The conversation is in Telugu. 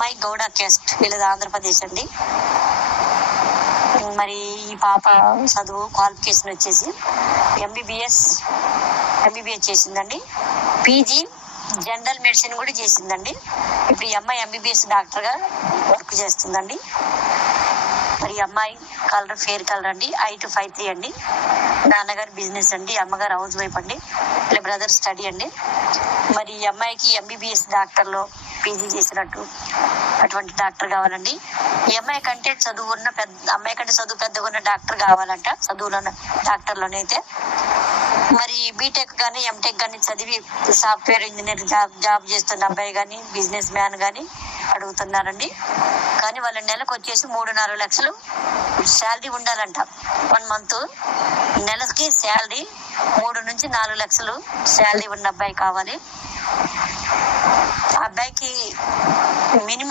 మై గౌడ క్యాస్ట్, వీళ్ళది ఆంధ్రప్రదేశ్ అండి. మరి ఈ పాప చదువు క్వాలిఫికేషన్ వచ్చేసి ఎంబీబీఎస్ చేసిందండి. పీజీ జనరల్ మెడిసిన్ కూడా చేసిందండి. ఇప్పుడు ఈ అమ్మాయి ఎంబీబీఎస్ డాక్టర్గా వర్క్ చేస్తుందండి. మరి ఈ అమ్మాయి కలర్ ఫేర్ కలర్ అండి. height 5'3" అండి. నాన్నగారు బిజినెస్ అండి, అమ్మగారు హౌస్ వైఫ్ అండి. ఇలా బ్రదర్ స్టడీ అండి. మరి ఈ అమ్మాయికి ఎంబీబీఎస్ డాక్టర్లో పీజీ చేసినట్టు అటువంటి డాక్టర్ కావాలండి. ఈ అమ్మాయి కంటే అమ్మాయి కంటే చదువు పెద్దగా ఉన్న డాక్టర్ కావాలంట, చదువులో డాక్టర్లోనైతే. మరి బీటెక్ కానీ ఎంటెక్ కానీ చదివి సాఫ్ట్వేర్ ఇంజనీర్ జాబ్ చేస్తున్న అబ్బాయి కానీ బిజినెస్ మ్యాన్ కానీ అడుగుతున్నారండి. కానీ వాళ్ళ నెలకు వచ్చేసి 3-4 లక్షలు శాలరీ ఉండాలంట. 1 month నెలకి శాలరీ 3-4 లక్షలు శాలరీ ఉన్న అబ్బాయి కావాలి. ఆ అబ్బాయికి మినిమం